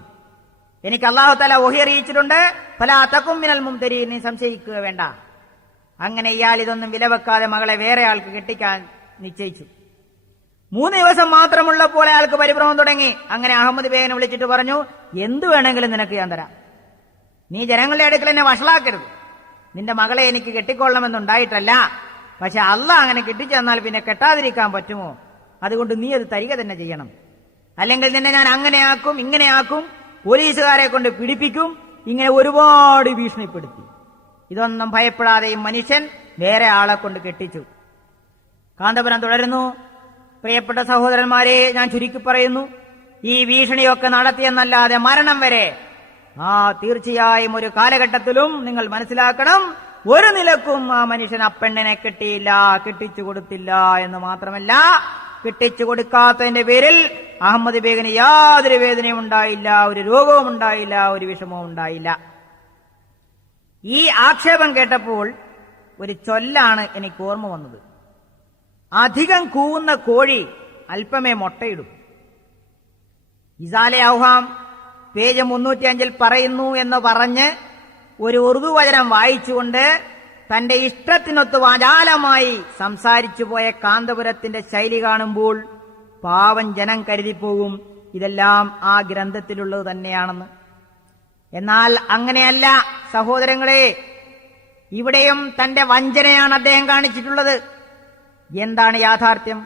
എനിക്ക് അള്ളാഹു തആല വഹി അറിയിച്ചിട്ടുണ്ട്, ഫലാ തകും മിനൽ മുംതരീൻ, നീ സംശയിക്കുക വേണ്ട. അങ്ങനെ ഇയാൾ ഇതൊന്നും വിലവെക്കാതെ മകളെ വേറെ ആൾക്ക് കെട്ടിക്കാൻ നിശ്ചയിച്ചു. 3 ദിവസം മാത്രമുള്ളപ്പോൾ അയാൾക്ക് പരിഭ്രമം തുടങ്ങി. അങ്ങനെ അഹമ്മദ് ബേഗിനെ വിളിച്ചിട്ട് പറഞ്ഞു, എന്ത് വേണമെങ്കിലും നിനക്ക് ഞാൻ തരാം, നീ ജനങ്ങളുടെ അടുക്കൽ എന്നെ വഷളാക്കരുത്. നിന്റെ മകളെ എനിക്ക് കെട്ടിക്കൊള്ളണമെന്നുണ്ടായിട്ടല്ല, പക്ഷെ അള്ളാഹ് അങ്ങനെ കെട്ടിച്ചു തന്നാൽ പിന്നെ കെട്ടാതിരിക്കാൻ പറ്റുമോ? അതുകൊണ്ട് നീ അത് തരിക തന്നെ ചെയ്യണം, അല്ലെങ്കിൽ നിന്നെ ഞാൻ അങ്ങനെയാക്കും ഇങ്ങനെയാക്കും, പോലീസുകാരെ കൊണ്ട് പിടിപ്പിക്കും. ഇങ്ങനെ ഒരുപാട് ഭീഷണിപ്പെടുത്തി. ഇതൊന്നും ഭയപ്പെടാതെയും മനുഷ്യൻ വേറെ ആളെ കൊണ്ട് കെട്ടിച്ചു. കാന്തപുരം തുടരുന്നു, പ്രിയപ്പെട്ട സഹോദരന്മാരെ, ഞാൻ ചുരുക്കി പറയുന്നു, ഈ ഭീഷണിയൊക്കെ നടത്തിയെന്നല്ലാതെ മരണം വരെ, തീർച്ചയായും ഒരു കാലഘട്ടത്തിലും നിങ്ങൾ മനസ്സിലാക്കണം, ഒരു നിലക്കും ആ മനുഷ്യൻ ആ പെണ്ണിനെ കെട്ടിയില്ല, കെട്ടിച്ചു കൊടുത്തില്ല എന്ന് മാത്രമല്ല, കെട്ടിച്ചു കൊടുക്കാത്തതിന്റെ പേരിൽ അഹമ്മദ് ബേഗിന് യാതൊരു വേദനയും ഉണ്ടായില്ല, ഒരു രോഗവും ഉണ്ടായില്ല, ഒരു വിഷമവും ഉണ്ടായില്ല. ഈ ആക്ഷേപം കേട്ടപ്പോൾ ഒരു ചൊല്ലാണ് എനിക്ക് ഓർമ്മ വന്നത്, അധികം കൂവുന്ന കോഴി അല്പമേ മുട്ടയിടും. ഇസാലെ ഔഹാം പേജ് 305 പറയുന്നു എന്ന് പറഞ്ഞ് ഒരു ഉറുദു വചനം വായിച്ചുകൊണ്ട് തന്റെ ഇഷ്ടത്തിനൊത്ത് വാചാലമായി സംസാരിച്ചു പോയ കാന്തപുരത്തിന്റെ ശൈലി കാണുമ്പോൾ പാവം ജനം കരുതിപ്പോകും ഇതെല്ലാം ആ ഗ്രന്ഥത്തിലുള്ളത് തന്നെയാണെന്ന്. എന്നാൽ അങ്ങനെയല്ല സഹോദരങ്ങളെ, ഇവിടെയും തന്റെ വഞ്ചനയാണ് അദ്ദേഹം കാണിച്ചിട്ടുള്ളത്. എന്താണ് യാഥാർത്ഥ്യം?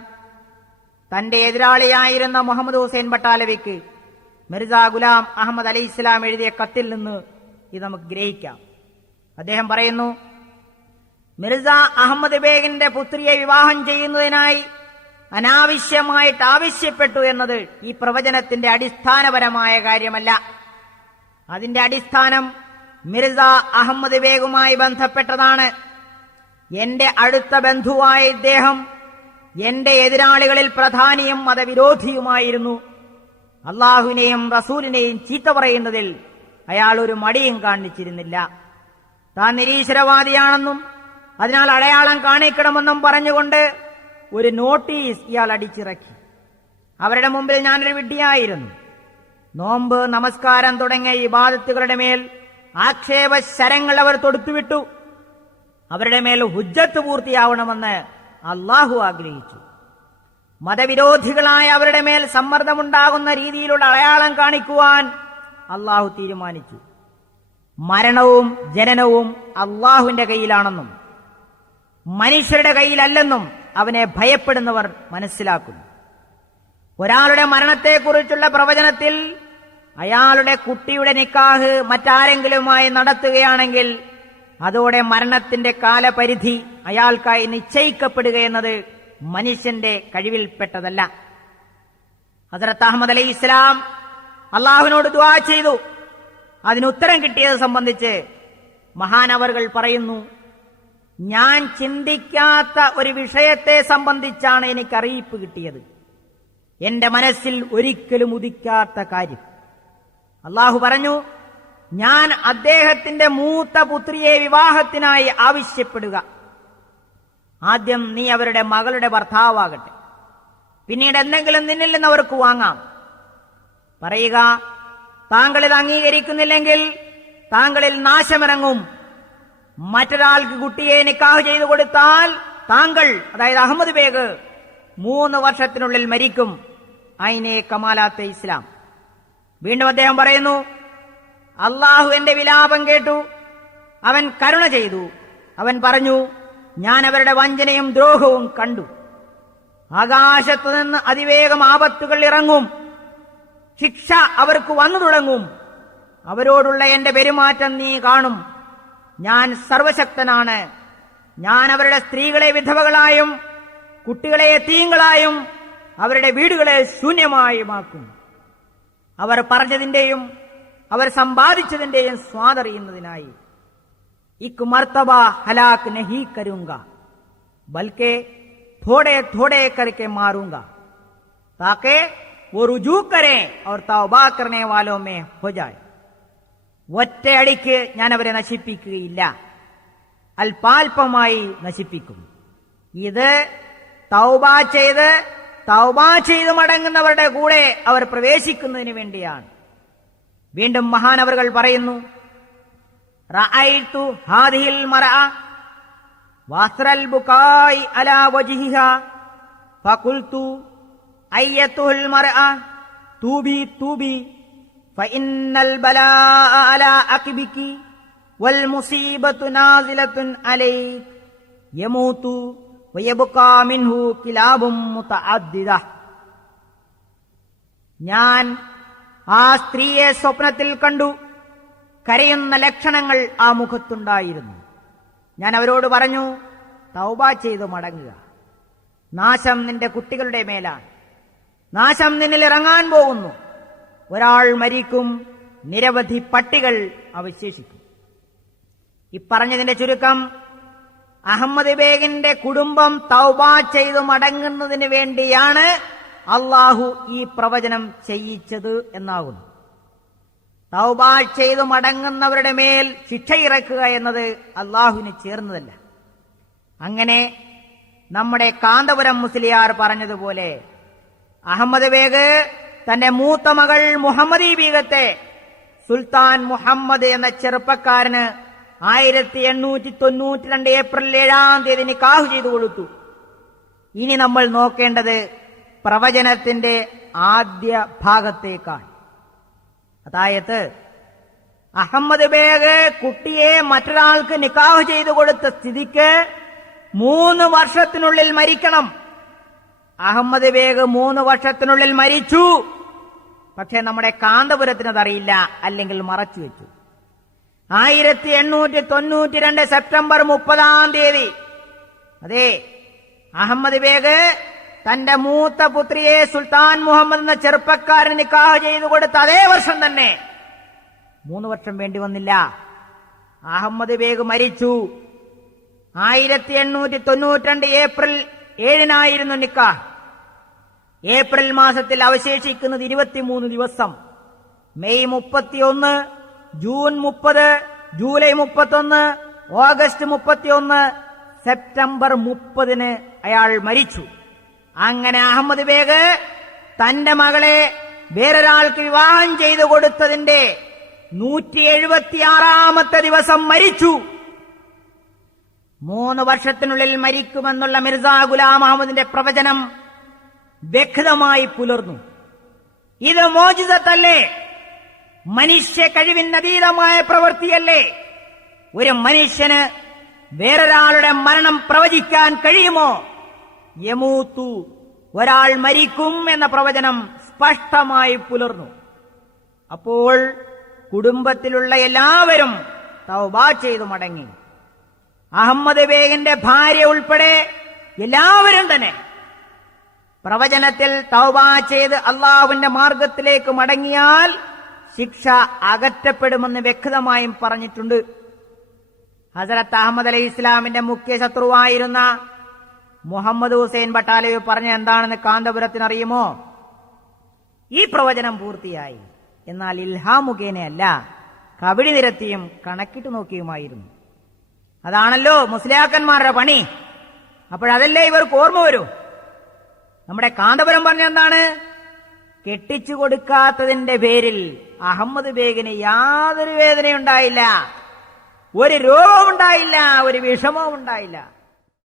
തന്റെ എതിരാളിയായിരുന്ന മുഹമ്മദ് ഹുസൈൻ ബട്ടാലവിക്ക് മിർസ ഗുലാം അഹമ്മദ് അലൈഹിസ്സലാം എഴുതിയ കത്തിൽ നിന്ന് ഇത് നമുക്ക് ഗ്രഹിക്കാം. അദ്ദേഹം പറയുന്നു, മിർസ അഹമ്മദ് ബേഗിന്റെ പുത്രിയെ വിവാഹം ചെയ്യുന്നതിനായി അനാവശ്യമായിട്ട് ആവശ്യപ്പെട്ടു എന്നത് ഈ പ്രവചനത്തിന്റെ അടിസ്ഥാനപരമായ കാര്യമല്ല. അതിന്റെ അടിസ്ഥാനം മിർസ അഹമ്മദ് ബേഗുമായി ബന്ധപ്പെട്ടതാണ്. എന്റെ അടുത്ത ബന്ധുവായ ഇദ്ദേഹം എന്റെ എതിരാളികളിൽ പ്രധാനിയും മതവിരോധിയുമായിരുന്നു. അള്ളാഹുവിനെയും റസൂലിനെയും ചീത്ത പറയുന്നതിൽ അയാൾ ഒരു മടിയും കാണിച്ചിരുന്നില്ല. താൻ നിരീശ്വരവാദിയാണെന്നും അതിനാൽ അടയാളം കാണിക്കണമെന്നും പറഞ്ഞുകൊണ്ട് ഒരു നോട്ടീസ് ഇയാൾ അടിച്ചിറക്കി. അവരുടെ മുമ്പിൽ ഞാനൊരു വിഡ്ഢിയായിരുന്നു. നോമ്പ്, നമസ്കാരം തുടങ്ങിയ ഇബാദത്തുകളുടെ മേൽ ആക്ഷേപ ശരങ്ങൾ അവർ തൊടുത്തുവിട്ടു. അവരുടെ മേൽ ഹുജ്ജത്ത് പൂർത്തിയാവണമെന്ന് അള്ളാഹു ആഗ്രഹിച്ചു. മതവിരോധികളായ അവരുടെ മേൽ സമ്മർദ്ദമുണ്ടാകുന്ന രീതിയിലുള്ള അടയാളം കാണിക്കുവാൻ അള്ളാഹു തീരുമാനിച്ചു. മരണവും ജനനവും അള്ളാഹുവിന്റെ കയ്യിലാണെന്നും മനുഷ്യരുടെ കയ്യിലല്ലെന്നും അവനെ ഭയപ്പെടുന്നവർ മനസ്സിലാക്കുന്നു. ഒരാളുടെ മരണത്തെക്കുറിച്ചുള്ള പ്രവചനത്തിൽ അയാളുടെ കുട്ടിയുടെ നിക്കാഹ് മറ്റാരെങ്കിലുമായി നടത്തുകയാണെങ്കിൽ അതോടെ മരണത്തിന്റെ കാലപരിധി അയാൾക്കായി നിശ്ചയിക്കപ്പെടുകയെന്നത് മനുഷ്യന്റെ കഴിവിൽപ്പെട്ടതല്ല. ഹസ്രത്ത് അഹ്മദ് അലൈഹിസ്സലാം അള്ളാഹുവിനോട് ദുആ ചെയ്തു. അതിനുത്തരം കിട്ടിയത് സംബന്ധിച്ച് മഹാനവറുകൾ പറയുന്നു, ഞാൻ ചിന്തിക്കാത്ത ഒരു വിഷയത്തെ സംബന്ധിച്ചാണ് എനിക്ക് അറിയിപ്പ് കിട്ടിയത്. എന്റെ മനസ്സിൽ ഒരിക്കലും ഉദിക്കാത്ത കാര്യം. അള്ളാഹു പറഞ്ഞു, ഞാൻ അദ്ദേഹത്തിന്റെ മൂത്ത പുത്രിയെ വിവാഹത്തിനായി ആവശ്യപ്പെടുക. ആദ്യം നീ അവരുടെ മകളുടെ ഭർത്താവാകട്ടെ, പിന്നീട് എന്തെങ്കിലും നിന്നിൽ നിന്ന് അവർക്ക് വാങ്ങാം. പറയുക, താങ്കളിത് അംഗീകരിക്കുന്നില്ലെങ്കിൽ താങ്കളിൽ നാശമിറങ്ങും. മറ്റൊരാൾക്ക് കുട്ടിയെ നിക്കാഹ് ചെയ്തു കൊടുത്താൽ താങ്കൾ, അതായത് അഹമ്മദ് ബേഗ് 3 വർഷത്തിനുള്ളിൽ മരിക്കും. ഐനെ കമാലാത്തെ ഇസ്ലാം. വീണ്ടും അദ്ദേഹം പറയുന്നു, അള്ളാഹു എന്റെ വിലാപം കേട്ടു, അവൻ കരുണ ചെയ്തു. അവൻ പറഞ്ഞു, ഞാൻ അവരുടെ വഞ്ചനയും ദ്രോഹവും കണ്ടു. ആകാശത്തു നിന്ന് അതിവേഗം ആപത്തുകൾ ഇറങ്ങും, ശിക്ഷ അവർക്ക് വന്നു തുടങ്ങും. അവരോടുള്ള എന്റെ പെരുമാറ്റം നീ കാണും. ഞാൻ സർവശക്തനാണ്. ഞാൻ അവരുടെ സ്ത്രീകളെ വിധവകളായും കുട്ടികളെ യതീങ്ങളായും അവരുടെ വീടുകളെ ശൂന്യമായുമാക്കും. അവർ പറഞ്ഞതിന്റെയും അവർ സമ്പാദിച്ചതിന്റെയും സ്വാദറിയുന്നതിനായി. ഇക് മർത്തബ ഹലാക്ക് നഹി കരൂംഗ ബൽക്കെ थोड़े थोड़े करके मारूंगा ताकि वो रुजू करें और तौबा करने वालों में हो जाए. ഒറ്റയടിക്ക് ഞാൻ അവരെ നശിപ്പിക്കുകയില്ല, അല്പാൽപമായി നശിപ്പിക്കും. ഇത് തൗബ ചെയ്ത് മടങ്ങുന്നവരുടെ കൂടെ അവർ പ്രവേശിക്കുന്നതിന് വേണ്ടിയാണ്. വീണ്ടും മഹാനവറുകൾ പറയുന്നു, റഅയ്തു ഹാദിഹിൽ മർഅ വസ്റൽ ബുകായി അലാ വജ്ഹിഹാ ഫഖുൽതു അയ്യതുൽ മർഅ തൂബി തൂബി ഫഇന്നൽ ബലാഅ അലാ അഖ്ബികി വൽ മുസീബത്തു നാസിലത്തുൻ അലൈക് യമൂതു വയബ്കാ മിൻഹു കിലാബും മുതഅദ്ദിദ. ഞാൻ ആ സ്ത്രീയെ സ്വപ്നത്തിൽ കണ്ടു. കരയുന്ന ലക്ഷണങ്ങൾ ആ മുഖത്തുണ്ടായിരുന്നു. ഞാൻ അവരോട് പറഞ്ഞു, തൗബ ചെയ്തു മടങ്ങുക. നാശം നിന്റെ കുട്ടികളുടെ മേലാണ്. നാശം നിന്നിൽ ഇറങ്ങാൻ പോകുന്നു. ഒരാൾ മരിക്കും, നിരവധി പട്ടികൾ അവശേഷിക്കും. ഇപ്പറഞ്ഞതിന്റെ ചുരുക്കം, അഹമ്മദ് ബേഗിന്റെ കുടുംബം തൗബ ചെയ്തു മടങ്ങുന്നതിന് വേണ്ടിയാണ് അള്ളാഹു ഈ പ്രവചനം ചെയ്യിച്ചത് എന്നാകുന്നു. തൗബ ചെയ്തു മടങ്ങുന്നവരുടെ മേൽ ശിക്ഷയിറക്കുക എന്നത് അള്ളാഹുവിന് ചേർന്നതല്ല. അങ്ങനെ നമ്മുടെ കാന്തപുരം മുസ്ലിയാർ പറഞ്ഞതുപോലെ അഹമ്മദ് ബേഗ് തന്റെ മൂത്ത മകൾ മുഹമ്മദി ബീഗത്തെ സുൽത്താൻ മുഹമ്മദ് എന്ന ചെറുപ്പക്കാരന് 1892 ഏപ്രിൽ 7 നിക്കാഹ് ചെയ്തു കൊടുത്തു. ഇനി നമ്മൾ നോക്കേണ്ടത് പ്രവചനത്തിന്റെ ആദ്യ ഭാഗത്തേക്കാണ്. അതായത് അഹമ്മദ് ബേഗ് കുട്ടിയെ മറ്റൊരാൾക്ക് നിക്കാഹ് ചെയ്തു കൊടുത്ത സ്ഥിതിക്ക് 3 വർഷത്തിനുള്ളിൽ മരിക്കണം. അഹമ്മദ് ബേഗ് 3 വർഷത്തിനുള്ളിൽ മരിച്ചു. പക്ഷെ നമ്മുടെ കാന്തപുരത്തിനതറിയില്ല, അല്ലെങ്കിൽ മറച്ചു വെച്ചു. 1892 സെപ്റ്റംബർ 30 അതെ, അഹമ്മദ് ബേഗ് തന്റെ മൂത്ത പുത്രിയെ സുൽത്താൻ മുഹമ്മദ് എന്ന ചെറുപ്പക്കാരന് നിക്കാഹ് ചെയ്തു കൊടുത്ത അതേ വർഷം തന്നെ, 3 വർഷം വേണ്ടി വന്നില്ല, അഹമ്മദ് ബേഗ് മരിച്ചു. 1892 ഏപ്രിൽ 7 നിക്കാഹ്. ഏപ്രിൽ മാസത്തിൽ അവശേഷിക്കുന്നത് 23 ദിവസം. May 31, June 30, July 31, August 31, September 30 അയാൾ മരിച്ചു. അങ്ങനെ അഹമ്മദ് ബേഗ് തന്റെ മകളെ വേറൊരാൾക്ക് വിവാഹം ചെയ്തു കൊടുത്തതിന്റെ 176ാമത്തെ ദിവസം മരിച്ചു. 3 വർഷത്തിനുള്ളിൽ മരിക്കുമെന്നുള്ള മിർസാ ഗുലാം അഹമ്മദിന്റെ പ്രവചനം വ്യക്തമായി പുലർന്നു. ഇത് മോജിസത്തല്ലേ? മനുഷ്യ കഴിവിനതീതമായ പ്രവൃത്തിയല്ലേ? ഒരു മനുഷ്യന് വേറൊരാളുടെ മരണം പ്രവചിക്കാൻ കഴിയുമോ? യമൂത്തു, ഒരാൾ മരിക്കും എന്ന പ്രവചനം സ്പഷ്ടമായി പുലർന്നു. അപ്പോൾ കുടുംബത്തിലുള്ള എല്ലാവരും തൗബ ചെയ്തു മടങ്ങി. അഹമ്മദ് ബേഗിന്റെ ഭാര്യ ഉൾപ്പെടെ എല്ലാവരും തന്നെ പ്രവചനത്തിൽ തൗബ ചെയ്ത് അള്ളാഹുവിന്റെ മാർഗത്തിലേക്ക് മടങ്ങിയാൽ ശിക്ഷ അകറ്റപ്പെടുമെന്ന് വ്യക്തമായും പറഞ്ഞിട്ടുണ്ട്. ഹസരത്ത് അഹമ്മദ് അലൈഹി ഇസ്ലാമിന്റെ മുഖ്യ ശത്രുവായിരുന്ന മുഹമ്മദ് ഹുസൈൻ ബട്ടാലവി പറഞ്ഞ എന്താണെന്ന് കാന്തപുരത്തിനറിയുമോ? ഈ പ്രവചനം പൂർത്തിയായി, എന്നാൽ ഇൽഹാം മുഖേനയല്ല, കവിടി നിരത്തിയും കണക്കിട്ട് നോക്കിയുമായിരുന്നു. അതാണല്ലോ മുസ്ലിയാക്കന്മാരുടെ പണി. അപ്പോഴതല്ലേ ഇവർക്ക് ഓർമ്മ വരൂ. നമ്മുടെ കാന്തപുരം പറഞ്ഞ എന്താണ്? കെട്ടിച്ചു കൊടുക്കാത്തതിന്റെ പേരിൽ അഹമ്മദ് ബേഗിന് യാതൊരു വേദനയുണ്ടായില്ല, ഒരു രോഗവും ഉണ്ടായില്ല, ഒരു വിഷമവും ഉണ്ടായില്ല.